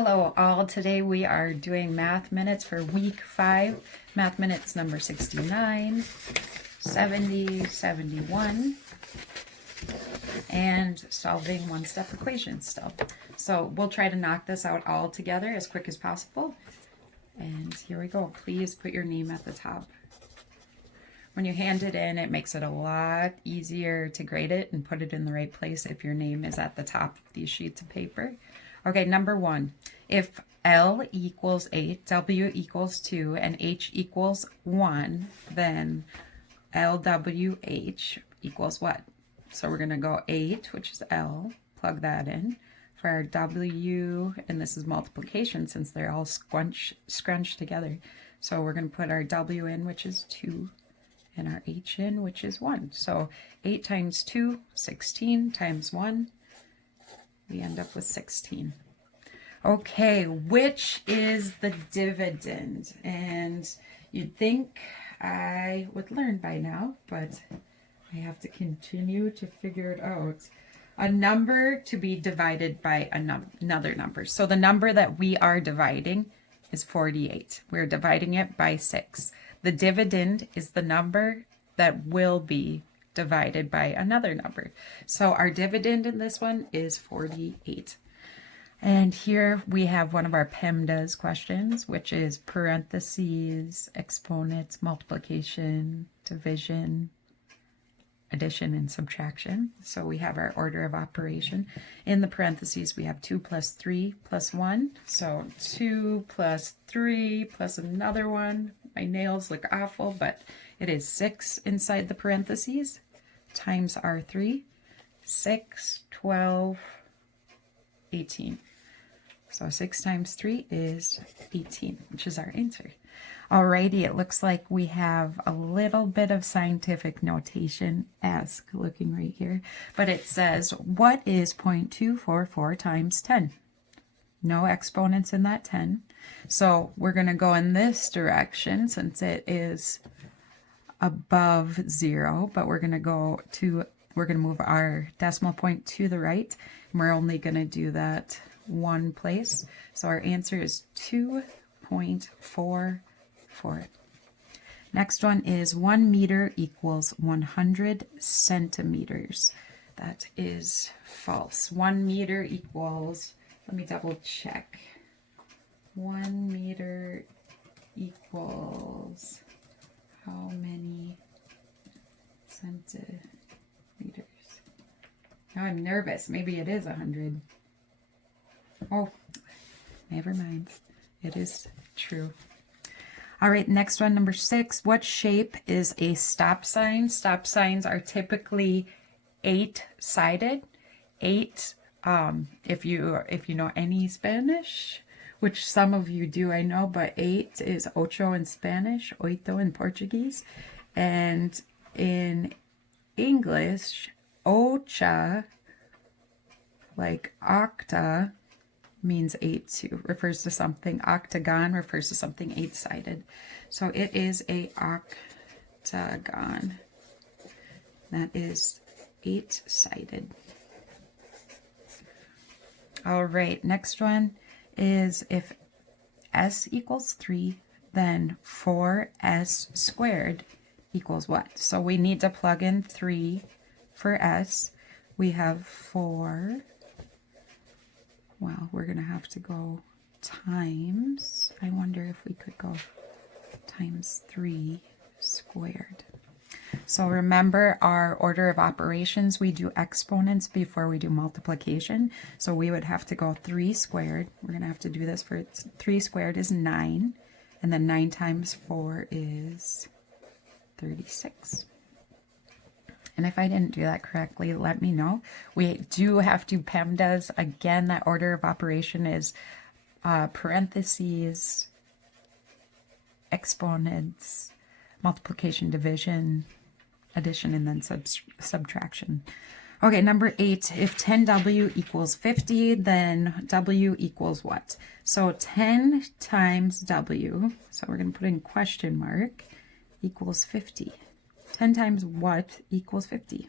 Hello all, today we are doing math minutes for week 5, math minutes number 69, 70, 71, and solving one-step equations still. So we'll try to knock this out all together as quick as possible. And here we go. Please put your name at the top. When you hand it in, it makes it a lot easier to grade it and put it in the right place if your name is at the top of these sheets of paper. Okay, number 1. If L equals 8, W equals 2, and H equals 1, then LWH equals what? So we're going to go 8, which is L, plug that in. For our W, and this is multiplication since they're all scrunched together. So we're going to put our W in, which is 2, and our H in, which is 1. So 8 times 2, 16, times 1, we end up with 16. Okay, which is the dividend? And you'd think I would learn by now, but I have to continue to figure it out. A number to be divided by another number. So the number that we are dividing is 48. We're dividing it by 6. The dividend is the number that will be divided by another number. So our dividend in this one is 48. And here we have one of our PEMDAS questions, which is parentheses, exponents, multiplication, division, addition, and subtraction. So we have our order of operation. In the parentheses, we have 2 plus 3 plus 1. So 2 plus 3 plus another one. My nails look awful, but it is 6 inside the parentheses times our 3. 6, 12, 18. So 6 times 3 is 18, which is our answer. Alrighty, it looks like we have a little bit of scientific notation-esque looking right here. But it says, what is 0.244 times 10? No exponents in that 10. So we're going to go in this direction since it is above 0. But we're going to move our decimal point to the right. And we're only going to do that one place. So our answer is 2.44. Next one is 1 meter equals 100 centimeters. That is false. 1 meter equals, let me double check. 1 meter equals how many centimeters? Now I'm nervous. Maybe it is 100. Oh, never mind. It is true. All right, next one, number 6. What shape is a stop sign? Stop signs are typically 8-sided. 8, if you know any Spanish, which some of you do, I know, but 8 is ocho in Spanish, oito in Portuguese. And in English, ocha, like octa, means 8 too, refers to something. Octagon refers to something 8-sided. So it is a octagon. That is 8-sided. All right, next one is if s equals 3, then 4s squared equals what? So we need to plug in 3 for s. We have 4. Well, we're going to have to go times, I wonder if we could go times 3 squared. So remember our order of operations, we do exponents before we do multiplication. So we would have to go 3 squared. We're going to have to do this for 3 squared is 9. And then 9 times 4 is 36. And if I didn't do that correctly, let me know. We do have to PEMDAS. Again, that order of operation is parentheses, exponents, multiplication, division, addition, and then subtraction. Okay, number 8. If 10W equals 50, then W equals what? So 10 times W, so we're going to put in question mark, equals 50. 10 times what equals 50?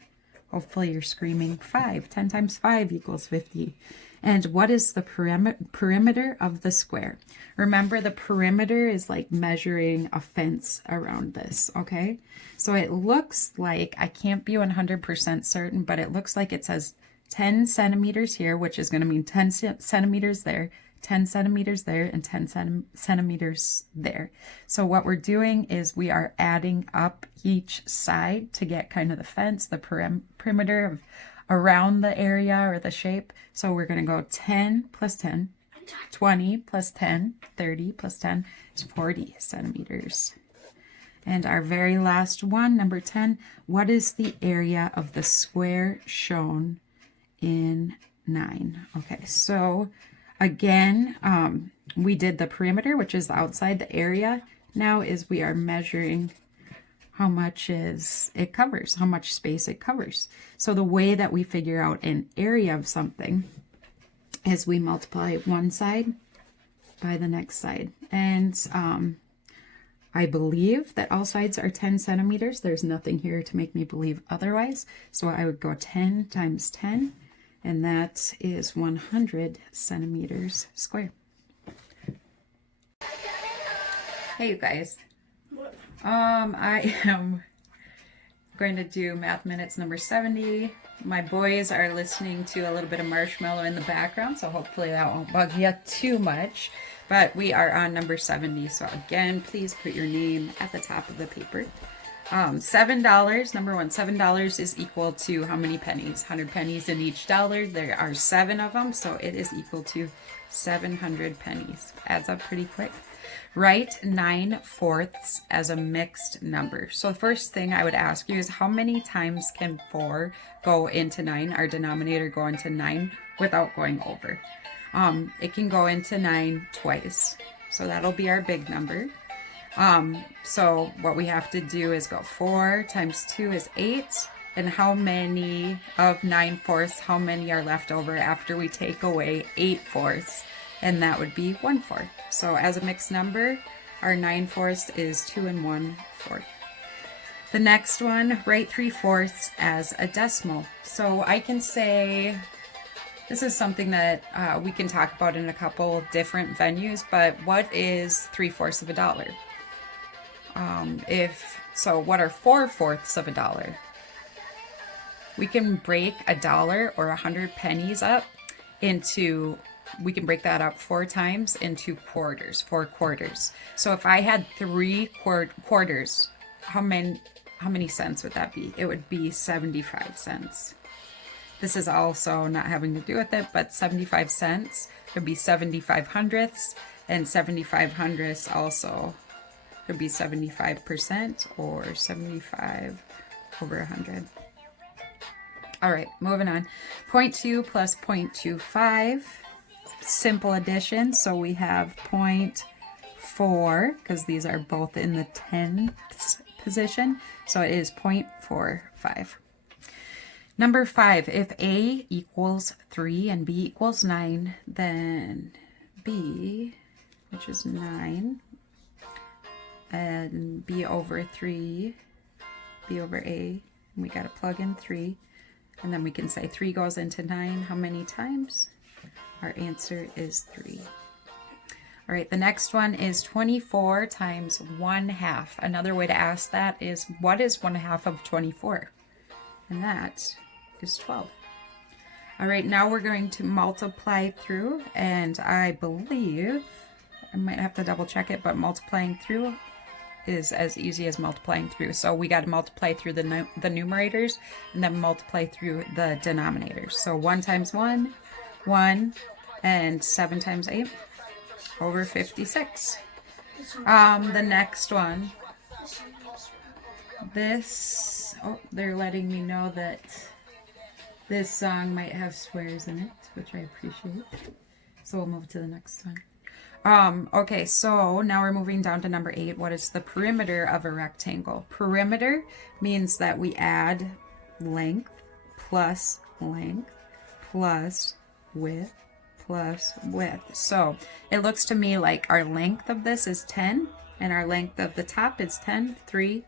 Hopefully you're screaming 5. 10 times 5 equals 50. And what is the perimeter of the square? Remember, the perimeter is like measuring a fence around this, okay? So it looks like, I can't be 100% certain, but it looks like it says 10 centimeters here, which is going to mean 10 centimeters there, 10 centimeters there, and 10 centimeters there. So what we're doing is we are adding up each side to get kind of the fence, the perimeter of around the area or the shape. So we're going to go 10 plus 10, 20 plus 10, 30 plus 10 is 40 centimeters. And our very last one, number 10, what is the area of the square shown in 9? Okay, so again, we did the perimeter, which is outside the area. Now is we are measuring how much it covers, how much space it covers. So the way that we figure out an area of something is we multiply one side by the next side. And I believe that all sides are 10 centimeters. There's nothing here to make me believe otherwise. So I would go 10 times 10, and that is 100 centimeters square. Hey, you guys. I am going to do Math Minutes number 70. My boys are listening to a little bit of Marshmallow in the background, so hopefully that won't bug you too much. But we are on number 70, so again, please put your name at the top of the paper. $7, number one, $7 is equal to how many pennies? 100 pennies in each dollar. There are 7 of them, so it is equal to 700 pennies. Adds up pretty quick. Write 9/4 as a mixed number. So the first thing I would ask you is how many times can 4 go into 9, our denominator go into 9 without going over? It can go into 9 twice. So that'll be our big number. So what we have to do is go 4 times 2 is 8. And how many of 9/4, how many are left over after we take away 8/4? And that would be 1/4. So as a mixed number, our 9/4 is 2 1/4. The next one, write 3/4 as a decimal. So I can say, this is something that we can talk about in a couple different venues, but what is 3/4 of a dollar? What are 4/4 of a dollar? We can break a dollar or 100 pennies up into, we can break that up 4 times into quarters, 4 quarters. So if I had 3 quarters, how many cents would that be? It would be 75 cents. This is also not having to do with it, but 75 cents would be 75 hundredths, and 75 hundredths also would be 75% or 75 over 100. All right, moving on. 0.2 plus 0.25. Simple addition, so we have 0.4, because these are both in the tenths position, so it is 0.45. Number 5, if A equals 3 and B equals 9, then B, which is 9, and B over 3, B over A, and we got to plug in 3, and then we can say 3 goes into 9 how many times? Our answer is 3. All right, the next one is 24 times 1/2. Another way to ask that is, what is 1/2 of 24? And that is 12. All right, now we're going to multiply through, and I believe, I might have to double check it, but multiplying through is as easy as multiplying through. So we got to multiply through the numerators and then multiply through the denominators. So 1 times 1, 1, and 7 times 8, over 56. The next one, this, they're letting me know that this song might have swears in it, which I appreciate. So we'll move to the next one. Okay, so now we're moving down to number 8. What is the perimeter of a rectangle? Perimeter means that we add length plus width plus width. So it looks to me like our length of this is 10, and our length of the top is 10, 3,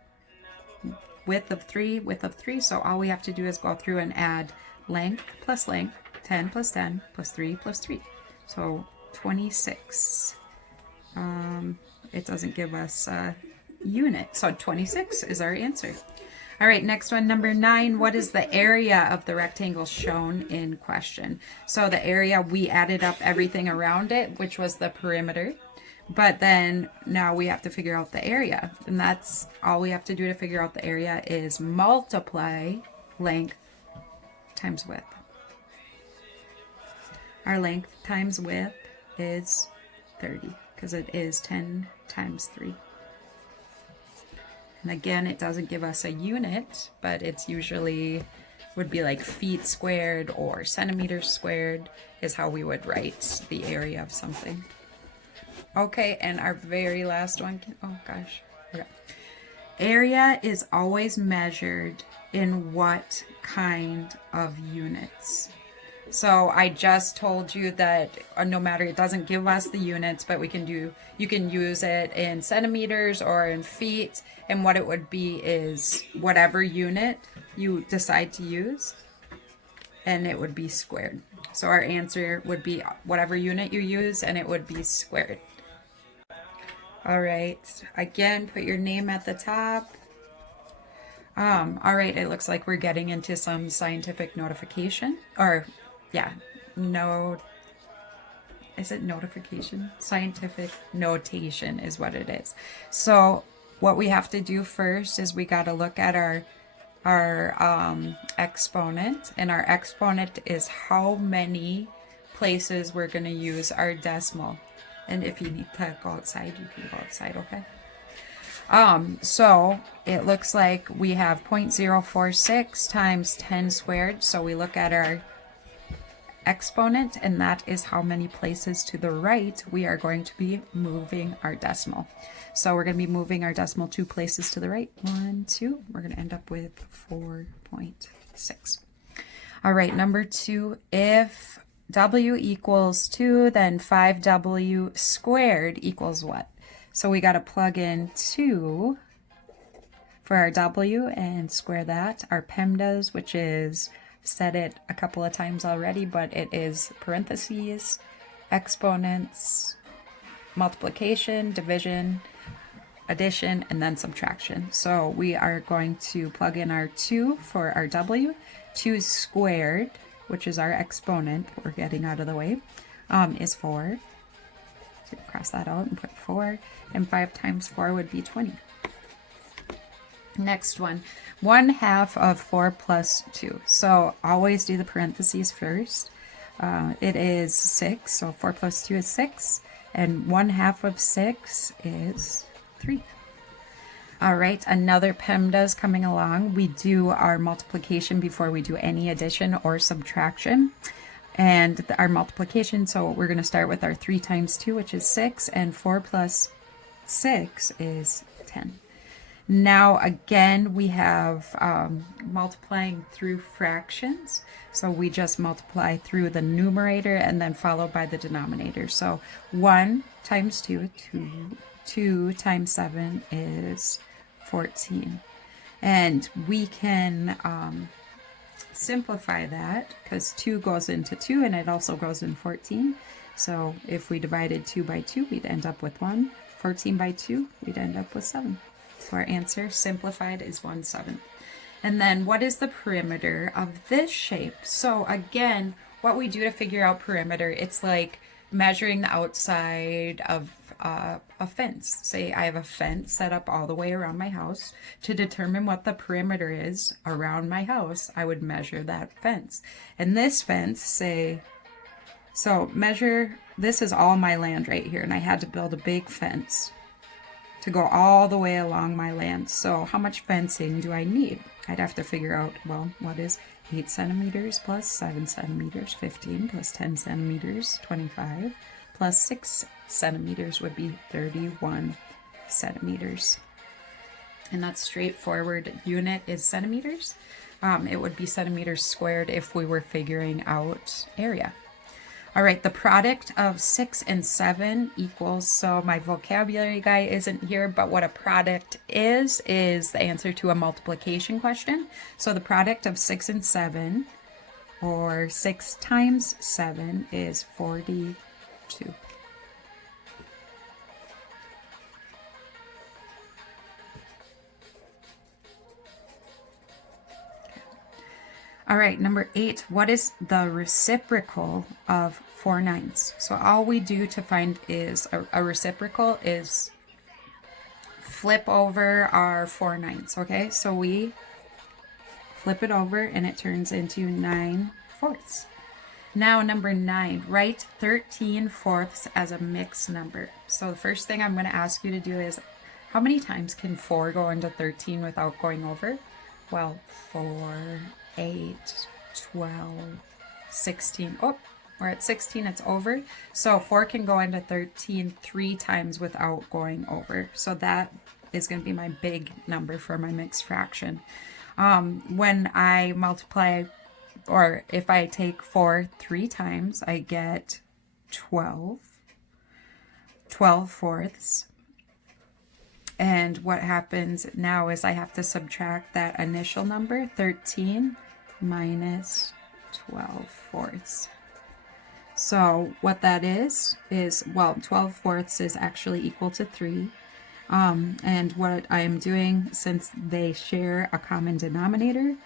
width of 3, width of 3. So all we have to do is go through and add length plus length 10 plus 10 plus 3 plus 3. So 26. It doesn't give us a unit. So 26 is our answer. All right, next one, number 9. What is the area of the rectangle shown in question? So the area, we added up everything around it, which was the perimeter. But then now we have to figure out the area. And that's all we have to do to figure out the area is multiply length times width. Our length times width is 30 because it is 10 times 3. And again, it doesn't give us a unit, but it's usually would be like feet squared or centimeters squared is how we would write the area of something. Okay, and our very last one, oh gosh. Okay. Area is always measured in what kind of units? So I just told you that no matter, it doesn't give us the units, but you can use it in centimeters or in feet. And what it would be is whatever unit you decide to use, and it would be squared. So our answer would be whatever unit you use, and it would be squared. All right, again, put your name at the top. All right, it looks like we're getting into some scientific notification, or yeah, no, is it notification? Scientific notation is what it is. So what we have to do first is we got to look at our exponent, and our exponent is how many places we're going to use our decimal. And if you need to go outside, you can go outside, okay? So it looks like we have 0.046 times 10 squared. So we look at our exponent, and that is how many places to the right we are going to be moving our decimal. So we're going to be moving our decimal 2 places to the right. 1, 2. We're going to end up with 4.6. All right, number 2, if W equals 2, then 5W squared equals what? So we got to plug in 2 for our W and square that. Our PEMDAS, which is, said it a couple of times already, but it is parentheses, exponents, multiplication, division, addition, and then subtraction. So we are going to plug in our 2 for our W. 2 squared, which is our exponent we're getting out of the way, is 4. So cross that out and put 4. And 5 times 4 would be 20. Next one, 1/2 of 4 plus 2. So always do the parentheses first. It is 6, so 4 plus 2 is 6. And 1/2 of 6 is 3. All right, another PEMDAS coming along. We do our multiplication before we do any addition or subtraction. And our multiplication, so we're going to start with our 3 times 2, which is 6, and 4 plus 6 is 10. Now again, we have multiplying through fractions. So we just multiply through the numerator and then followed by the denominator. So 1 times 2, 2 times 7 is 14. And we can simplify that because 2 goes into 2 and it also goes in 14. So if we divided 2 by 2, we'd end up with 1. 14 by 2, we'd end up with 7. So our answer, simplified, is 1/7. And then what is the perimeter of this shape? So again, what we do to figure out perimeter, it's like measuring the outside of a fence. Say I have a fence set up all the way around my house. To determine what the perimeter is around my house, I would measure that fence. And this fence, say, so measure, this is all my land right here, and I had to build a big fence to go all the way along my land. So how much fencing do I need? I'd have to figure out, well, what is 8 centimeters plus 7 centimeters, 15, plus 10 centimeters, 25, plus 6 centimeters would be 31 centimeters. And that's straightforward. Unit is centimeters. It would be centimeters squared if we were figuring out area. All right, the product of 6 and 7 equals, so my vocabulary guy isn't here, but what a product is the answer to a multiplication question. So the product of 6 and 7 or 6 times 7 is 42. All right, number 8, what is the reciprocal of 4 9ths? So all we do to find is a reciprocal is flip over our 4 9ths, okay? So we flip it over and it turns into 9/4. Now number 9, write 13/4 as a mixed number. So the first thing I'm going to ask you to do is, how many times can 4 go into 13 without going over? Well, 4, 8, 12, 16. Oh, we're at 16, it's over. So 4 can go into 13 3 times without going over. So that is going to be my big number for my mixed fraction. When I multiply, or if I take 4 3 times, I get 12/4. And what happens now is I have to subtract that initial number, 13 minus 12/4. So what that is, well, 12/4 is actually equal to 3. And what I am doing, since they share a common denominator,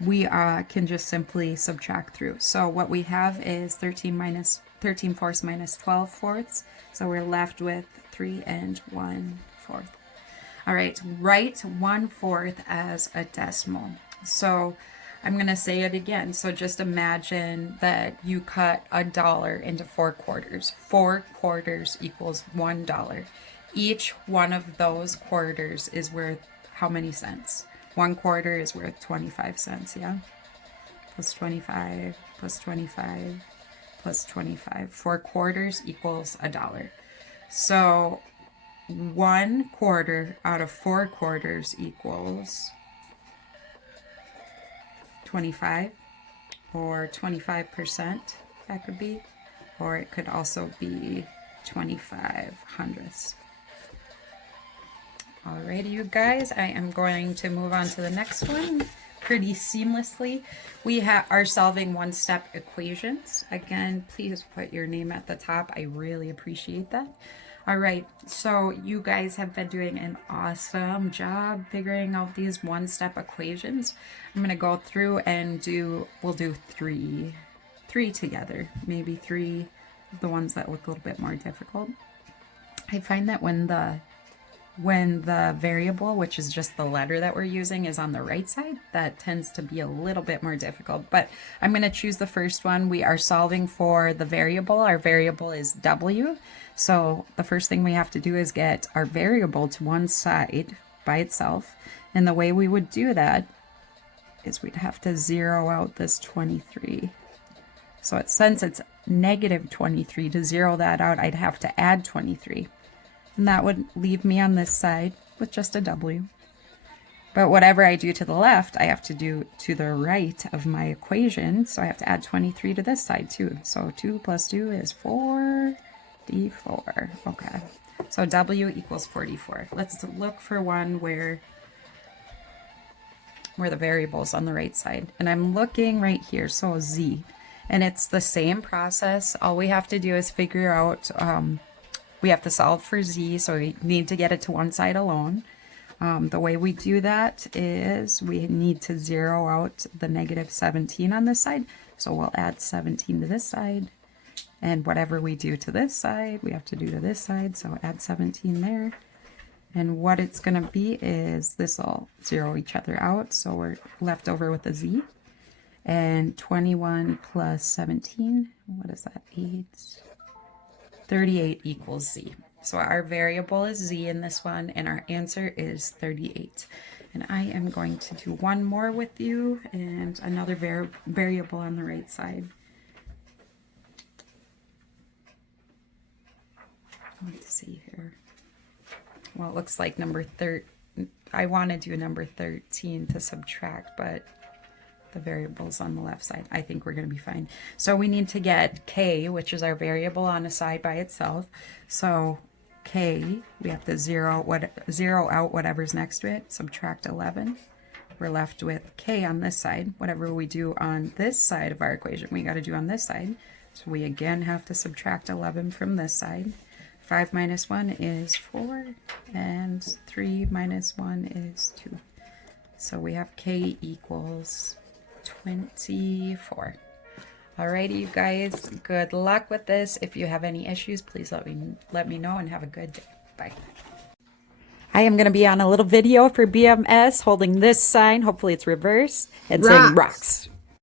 we can just simply subtract through. So what we have is 13/4 minus 12/4. So we're left with 3 1/4. All right, write 1/4 as a decimal. So I'm going to say it again. So just imagine that you cut $1 into 4 quarters. 4 quarters equals $1. Each one of those quarters is worth how many cents? 1 quarter is worth 25 cents, yeah? Plus 25, plus 25, plus 25. 4 quarters equals $1. So 1/4 out of 4 quarters equals 25, or 25%, that could be, or it could also be 25 hundredths. Alrighty, you guys, I am going to move on to the next one pretty seamlessly. We are solving one-step equations. Again, please put your name at the top. I really appreciate that. All right, so you guys have been doing an awesome job figuring out these one-step equations. I'm gonna go through and we'll do three together, maybe 3 of the ones that look a little bit more difficult. I find that when the variable, which is just the letter that we're using, is on the right side, that tends to be a little bit more difficult. But I'm going to choose the first one. We are solving for the variable. Our variable is W. So the first thing we have to do is get our variable to one side by itself. And the way we would do that is we'd have to zero out this 23. So since it's negative 23, to zero that out, I'd have to add 23. And that would leave me on this side with just a W. But whatever I do to the left, I have to do to the right of my equation. So I have to add 23 to this side too. So 2 plus 2 is 44. Okay. So W equals 44. Let's look for one where the variable's on the right side. And I'm looking right here, so Z. And it's the same process. All we have to do is figure out, we have to solve for Z, so we need to get it to one side alone. The way we do that is we need to zero out the negative 17 on this side. So we'll add 17 to this side. And whatever we do to this side, we have to do to this side. So add 17 there. And what it's going to be is this will zero each other out. So we're left over with a Z. And 21 plus 17, what is that? 8. 38 equals Z. So our variable is Z in this one, and our answer is 38. And I am going to do one more with you, and another variable on the right side. Let's see here. Well, it looks like number 13. I want to do number 13 to subtract, but the variables on the left side. I think we're going to be fine. So we need to get K, which is our variable on a side by itself. So K, we have to zero out whatever's next to it. Subtract 11. we're left with k on this side. Whatever we do on this side of our equation, we got to do on this side. So we again have to subtract 11 from this side. 5 minus 1 is 4, and 3 minus 1 is 2. So we have k equals 24. Alrighty, you guys, good luck with this. If you have any issues, please let me know, and have a good day. Bye. I am going to be on a little video for BMS holding this sign, hopefully it's reversed, and saying rocks.